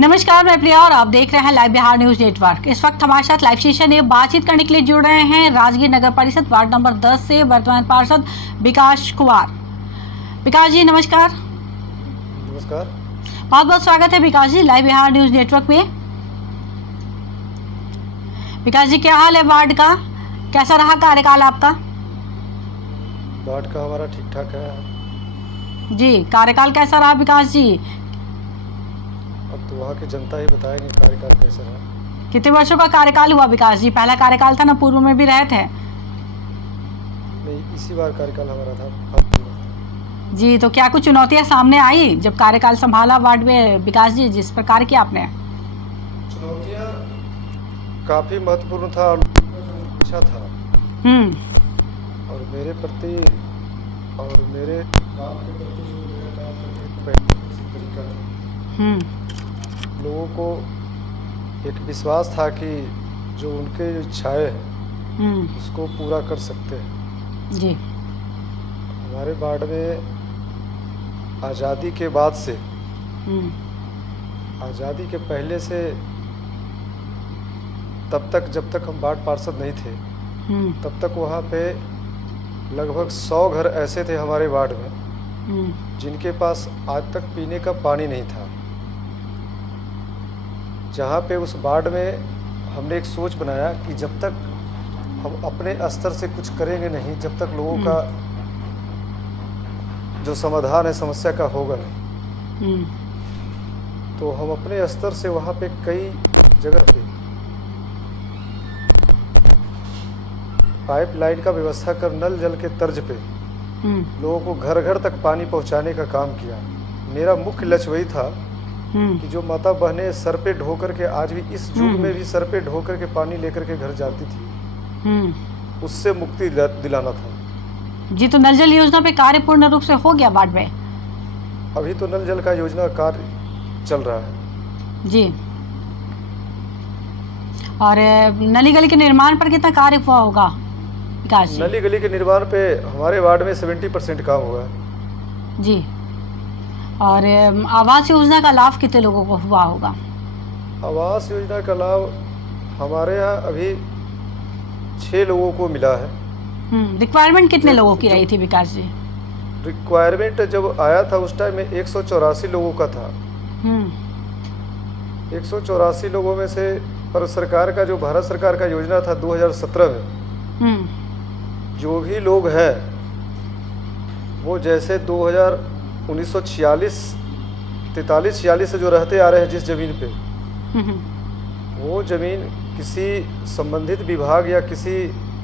नमस्कार, मैं प्रिया और आप देख रहे हैं लाइव बिहार न्यूज नेटवर्क। इस वक्त हमारे साथ लाइव सेशन में बातचीत करने के लिए जुड़ रहे हैं राजगीर नगर परिषद वार्ड नंबर 10 से वर्तमान पार्षद विकास कुमार। विकास जी नमस्कार। नमस्कार, बहुत बहुत स्वागत है विकास जी लाइव बिहार न्यूज नेटवर्क में। विकास जी क्या हाल है वार्ड का, कैसा रहा कार्यकाल आपका? वार्ड का हमारा ठीक ठाक है जी, कार्यकाल कैसा रहा विकास जी? अब तो वहाँ की जनता ही बताएंगे कार्यकाल कैसा रहा। कितने वर्षों का कार्यकाल हुआ विकास जी? पहला कार्यकाल था ना, पूर्व में भी रहे थे? नहीं, इसी बार कार्यकाल हमारा था। जी, तो क्या कुछ चुनौतियां सामने आई जब कार्यकाल संभाला वार्ड में विकास जी, जिस प्रकार की आपने? चुनौतियाँ काफ़ी महत्वपूर्ण था और अच्छा था और मेरे प्रति और मेरे काम के प्रति जो मेरा काम करने का तरीका था, लोगों को एक विश्वास था कि जो उनके इच्छाएं हैं उसको पूरा कर सकते हैं। जी। हमारे वार्ड में आज़ादी के बाद से, आज़ादी के पहले से तब तक जब तक हम वार्ड पार्षद नहीं थे तब तक वहाँ पे लगभग 100 घर ऐसे थे हमारे वार्ड में जिनके पास आज तक पीने का पानी नहीं था। जहाँ पे उस वार्ड में हमने एक सोच बनाया कि जब तक हम अपने स्तर से कुछ करेंगे नहीं, जब तक लोगों का जो समाधान है समस्या का होगा नहीं, तो हम अपने स्तर से वहाँ पे कई जगह पे पाइपलाइन का व्यवस्था कर नल जल के तर्ज पे लोगों को घर घर तक पानी पहुँचाने का काम किया। मेरा मुख्य लक्ष्य वही था कि जो माता बहनें सर पे ढो करके आज भी इस युग में भी सर पे ढो करके पानी लेकर के घर जाती थी, उससे मुक्ति दिलाना था। जी, तो नल जल योजना पे कार्य पूर्ण रूप से हो गया वार्ड में? अभी तो नल जल का योजना कार्य चल रहा है। जी। और नली गली के निर्माण पर कितना कार्य हुआ होगा विकास जी? नली गली के निर्माण पे हमारे वार्ड में 70% काम हुआ है। जी। और आवास योजना का लाभ कितने लोगों को हुआ होगा? आवास योजना का लाभ हमारे यहाँ अभी 6 लोगों को मिला है। रिक्वायरमेंट कितने लोगों की रही थी विकास जी? रिक्वायरमेंट जब आया था उस टाइम में 184 लोगों का था। 184 लोगों में से पर सरकार का जो भारत सरकार का योजना था 2017 में जो भी लोग हैं वो जैसे 1946 43-46 से जो रहते आ रहे हैं जिस जमीन पे, वो जमीन किसी संबंधित विभाग या किसी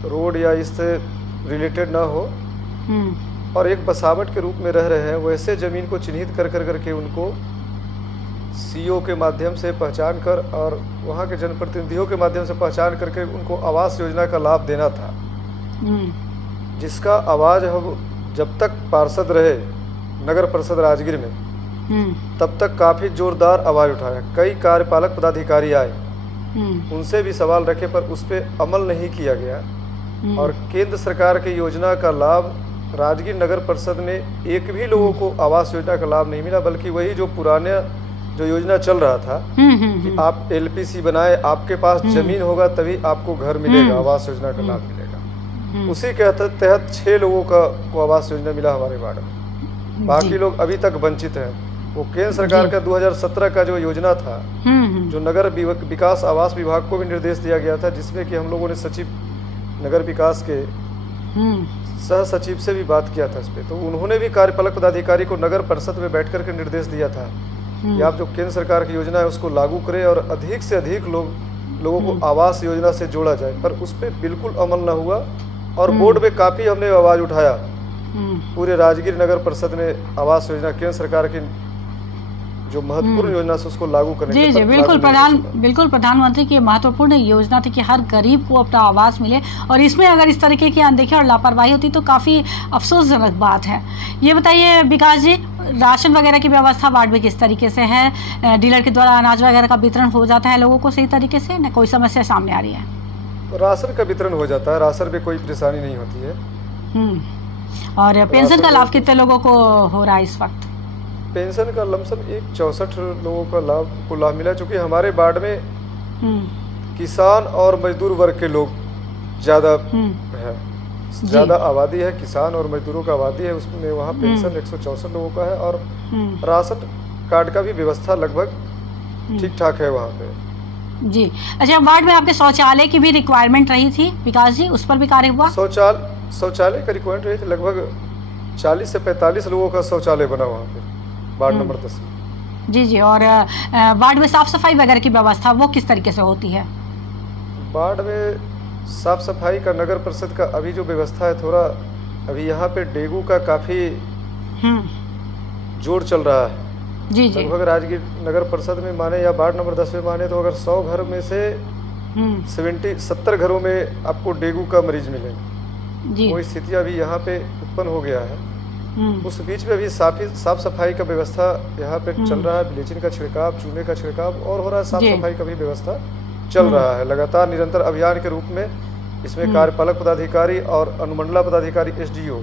रोड या इससे रिलेटेड ना हो और एक बसावट के रूप में रह रहे हैं, वैसे ज़मीन को चिन्हित कर करके उनको सीओ के माध्यम से पहचान कर और वहाँ के जनप्रतिनिधियों के माध्यम से पहचान करके उनको आवास योजना का लाभ देना था, जिसका आवाज़ हम जब तक पार्षद रहे नगर परिषद राजगीर में तब तक काफ़ी जोरदार आवाज़ उठाया। कई कार्यपालक पदाधिकारी आए, उनसे भी सवाल रखे पर उस पर अमल नहीं किया गया और केंद्र सरकार की योजना का लाभ राजगीर नगर परिषद में एक भी लोगों को आवास योजना का लाभ नहीं मिला, बल्कि वही जो पुराने जो योजना चल रहा था कि आप एलपीसी बनाए, आपके पास जमीन होगा तभी आपको घर मिलेगा, आवास योजना का लाभ मिलेगा। उसी के तहत 6 लोगों को आवास योजना मिला हमारे वार्ड में। बाकी लोग अभी तक वंचित हैं। वो केंद्र सरकार का 2017 का जो योजना था, जो नगर विकास आवास विभाग को भी निर्देश दिया गया था, जिसमें कि हम लोगों ने सचिव नगर विकास के सह सचिव से भी बात किया था इस पे, तो उन्होंने भी कार्यपालक पदाधिकारी को नगर परिषद में बैठ करके निर्देश दिया था कि आप जो केंद्र सरकार की योजना है उसको लागू करें और अधिक से अधिक लोगों को आवास योजना से जोड़ा जाए, पर उस पर बिल्कुल अमल न हुआ और बोर्ड में काफ़ी हमने आवाज़ उठाया। पूरे राजगीर नगर परिषद ने आवास योजना केंद्र सरकार की जो महत्वपूर्ण योजना से उसको लागू करने जी बिल्कुल प्रधानमंत्री की महत्वपूर्ण योजना थी कि हर गरीब को अपना आवास मिले, और इसमें अगर इस तरीके की अनदेखी और लापरवाही होती तो काफ़ी अफसोसजनक बात है। ये बताइए विकास जी, राशन वगैरह की व्यवस्था वार्ड में किस तरीके से है? डीलर के द्वारा अनाज वगैरह का वितरण हो जाता है लोगों को सही तरीके से, न कोई समस्या सामने आ रही है? राशन का वितरण हो जाता है, राशन में कोई परेशानी नहीं होती है। और पेंशन का लाभ कितने लोगों को हो रहा है इस वक्त? पेंशन का लमसम 164 लोगों का लाभ मिला, चूँकि हमारे वार्ड में किसान और मजदूर वर्ग के लोग ज़्यादा है, ज़्यादा आबादी है, किसान और मजदूरों का आबादी है, उसमें वहाँ पेंशन 164 लोगों का है और राशन कार्ड का भी व्यवस्था लगभग ठीक ठाक है वहाँ पे। जी अच्छा, वार्ड में आपके शौचालय की भी रिक्वायरमेंट रही थी विकास जी, उस पर भी कार्य हुआ? शौचालय का रिक्वायरमेंट रही थी, लगभग 40 से 45 लोगों का शौचालय बना वहाँ पे वार्ड नंबर 10 में। जी जी, और वार्ड में साफ सफाई वगैरह की व्यवस्था वो किस तरीके से होती है? वार्ड में साफ सफाई का नगर परिषद का अभी जो व्यवस्था है, थोड़ा अभी यहाँ पे डेंगू का काफ़ी जोर चल रहा है। जी जी, लगभग राजगीर नगर परिषद में माने या वार्ड नंबर 10 में माने तो अगर 100 घर में से 70 घरों में आपको डेंगू का मरीज मिलेंगे। जी वो स्थिति अभी यहाँ पे उत्पन्न हो गया है। उस बीच में अभी साफ सफाई का व्यवस्था यहाँ पे चल रहा है, ब्लीचिंग का छिड़काव, चूने का छिड़काव और हो रहा है, साफ सफाई का भी व्यवस्था चल रहा है। लगातार निरंतर अभियान के रूप में इसमें कार्यपालक पदाधिकारी और अनुमंडला पदाधिकारी SDO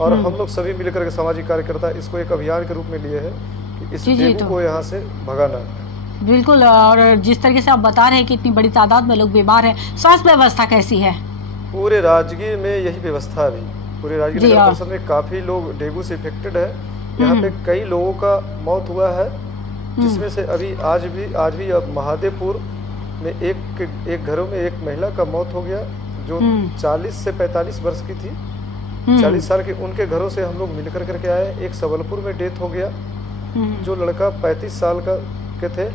और हम लोग सभी मिलकर के सामाजिक कार्यकर्ता इसको एक अभियान के रूप में लिए हैं कि इस डेंगू को यहाँ से भगाना है। बिल्कुल, और जिस तरीके से आप बता रहे हैं कि इतनी बड़ी तादाद में लोग बीमार हैं, स्वास्थ्य व्यवस्था कैसी है? पूरे राजगीर में यही व्यवस्था है। पूरे राजगीर नगर परिषद में काफ़ी लोग डेंगू से इफेक्टेड है। यहाँ पे कई लोगों का मौत हुआ है, जिसमें से अभी आज भी अब महादेवपुर में एक घरों में एक महिला का मौत हो गया जो 40 से 45 वर्ष की थी, 40 साल के। उनके घरों से हम लोग मिल करके आए। एक सबलपुर में डेथ हो गया, जो लड़का 35 साल के थे,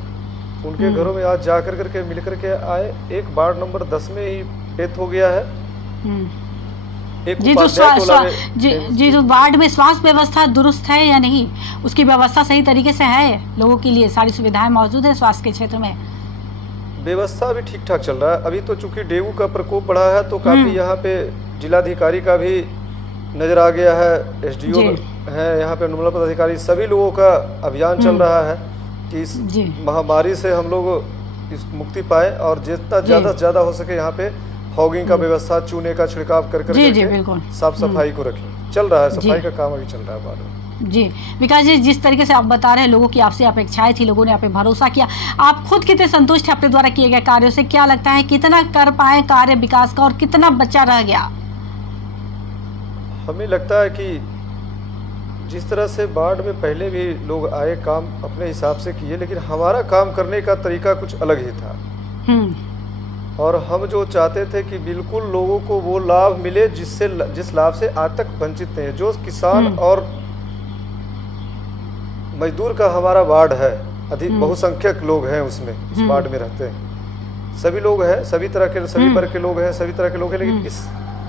उनके घरों में आज जा करके मिल करके आए। एक वार्ड नंबर 10 में ही डेथ हो गया है। जी जो वार्ड में स्वास्थ्य व्यवस्था दुरुस्त है या नहीं, उसकी व्यवस्था सही तरीके से है? लोगों के लिए सारी सुविधाएं मौजूद है स्वास्थ्य के क्षेत्र में? व्यवस्था भी ठीक ठाक चल रहा है। अभी तो चूंकि डेंगू का प्रकोप बढ़ा है तो काफी यहाँ पे जिलाधिकारी का भी नजर आ गया है, SDO है यहाँ पे, अनुमंडल पदाधिकारी, सभी लोगों का अभियान चल रहा है कि इस महामारी से हम लोग इस मुक्ति पाए और जितना ज़्यादा से ज़्यादा हो सके यहाँ पे फॉगिंग का व्यवस्था, चूने का छिड़काव कर साफ सफाई को रखें। चल रहा है, सफाई का काम अभी चल रहा है बाहर। जी विकास जी, जिस तरीके से आप बता रहे हैं, लोगों की आपसे अपेक्षाएं थी, लोगों ने आप पे भरोसा किया, आप खुद कितने संतुष्ट हैं अपने द्वारा किए गए कार्यों से? क्या लगता है कितना कर पाए कार्य विकास का और कितना बच्चा रह गया? हमें लगता है कि जिस तरह से वार्ड में पहले भी लोग आए, काम अपने हिसाब से किए, लेकिन हमारा काम करने का तरीका कुछ अलग ही था। और हम जो चाहते थे कि बिल्कुल लोगों को वो लाभ मिले जिस लाभ से आज तक वंचित थे। जो किसान और मजदूर का हमारा वार्ड है, अधिक बहुसंख्यक लोग हैं उसमें, उस वार्ड में रहते हैं, सभी लोग हैं, सभी तरह के, सभी वर्ग के लोग हैं, सभी तरह के लोग हैं, लेकिन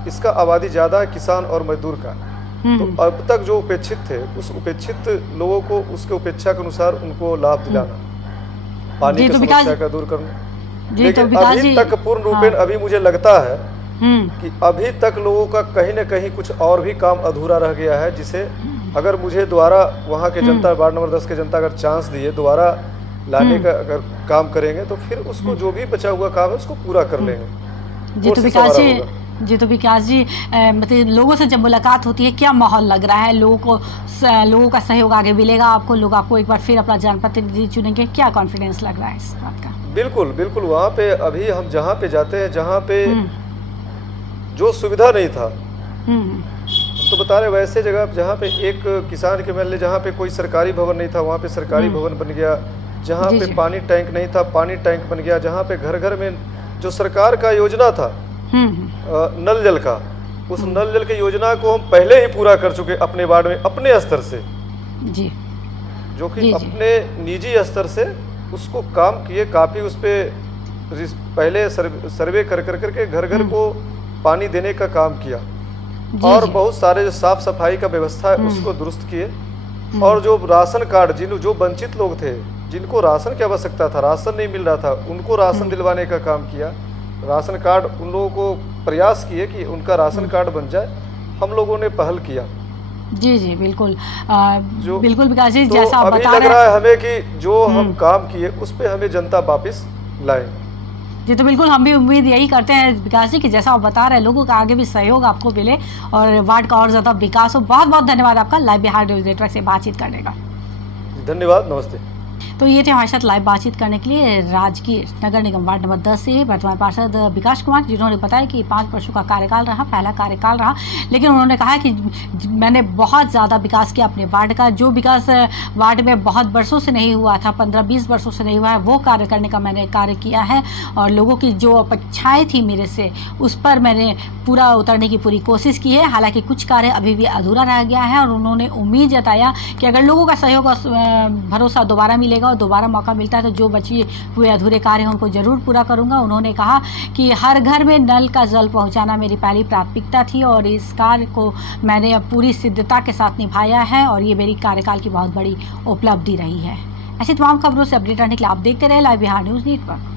इसका आबादी ज़्यादा है किसान और मजदूर का। तो अब तक जो उपेक्षित थे, उस उपेक्षित लोगों को उसके उपेक्षा के अनुसार उनको लाभ दिलाना, पानी की समस्या का दूर करना। लेकिन अभी तक पूर्ण रूपेण अभी मुझे लगता है कि अभी तक लोगों का कहीं न कहीं कुछ और भी काम अधूरा रह गया है, जिसे अगर मुझे दोबारा वहाँ के जनता, वार्ड नंबर 10 के जनता अगर चांस दिए, दोबारा लाने का अगर काम करेंगे तो फिर उसको जो भी बचा हुआ काम है उसको पूरा कर लेंगे। जी तो विकास जी, मतलब लोगों से जब मुलाकात होती है, क्या माहौल लग रहा है? लोगों का सहयोग आगे मिलेगा आपको? लोग आपको एक बार फिर अपना जनप्रतिनिधि चुनेंगे? क्या कॉन्फिडेंस लग रहा है इस बात का? बिल्कुल बिल्कुल, वहाँ पे अभी हम जहाँ पे जाते हैं, जहाँ पे जो सुविधा नहीं था, हम तो बता रहे, वैसे जगह जहाँ पे एक किसान के महल, जहाँ पे कोई सरकारी भवन नहीं था, वहाँ पे सरकारी भवन बन गया। जहाँ पे पानी टैंक नहीं था, पानी टैंक बन गया। जहाँ पे घर घर में जो सरकार का योजना था नल जल का, उस नल जल की योजना को हम पहले ही पूरा कर चुके अपने वार्ड में, अपने स्तर से जी, जो कि अपने निजी स्तर से उसको काम किए। काफ़ी उस पर पहले सर्वे करके घर घर को पानी देने का काम किया और बहुत सारे जो साफ सफाई का व्यवस्था है उसको दुरुस्त किए। और जो राशन कार्ड, जो वंचित लोग थे, जिनको राशन की आवश्यकता था, राशन नहीं मिल रहा था, उनको राशन दिलवाने का काम किया। राशन कार्ड उन लोगों को प्रयास किए कि उनका राशन कार्ड बन जाए, हम लोगों ने पहल किया। जी जी बिल्कुल, बिल्कुल विकास जी, जैसा आप बता रहे हैं, लग रहा है हमें कि जो हम काम किए उस पे हमें जनता वापस लाए। जी तो बिल्कुल, हम भी उम्मीद यही करते हैं विकास जी कि जैसा आप बता रहे हैं, लोगों का आगे भी सहयोग आपको मिले और वार्ड का और ज़्यादा विकास हो। बहुत बहुत धन्यवाद आपका लाइव बिहार न्यूज़ नेटवर्क से बातचीत करने का। धन्यवाद, नमस्ते। तो ये थे हमारे साथ लाइव बातचीत करने के लिए राजगीर नगर निगम वार्ड नंबर 10 से वर्तमान पार्षद विकास कुमार, जिन्होंने बताया कि 5 वर्षों का कार्यकाल रहा, पहला कार्यकाल रहा, लेकिन उन्होंने कहा कि मैंने बहुत ज़्यादा विकास किया अपने वार्ड का। जो विकास वार्ड में बहुत वर्षों से नहीं हुआ था, 15-20 वर्षों से नहीं हुआ है, वो कार्य करने का मैंने कार्य किया है और लोगों की जो अपेक्षाएँ थी मेरे से, उस पर मैंने पूरा उतरने की पूरी कोशिश की है। हालांकि कुछ कार्य अभी भी अधूरा रह गया है और उन्होंने उम्मीद जताया कि अगर लोगों का सहयोग और भरोसा दोबारा मिलेगा और दोबारा मौका मिलता है तो जो बची हुए अधूरे कार्य हैं उनको ज़रूर पूरा करूंगा। उन्होंने कहा कि हर घर में नल का जल पहुंचाना मेरी पहली प्राथमिकता थी और इस कार्य को मैंने अब पूरी सिद्धता के साथ निभाया है और ये मेरी कार्यकाल की बहुत बड़ी उपलब्धि रही है। ऐसी तमाम खबरों से अपडेट रहने के लिए आप देखते रहे लाइव बिहार न्यूज़ नेटवर्क।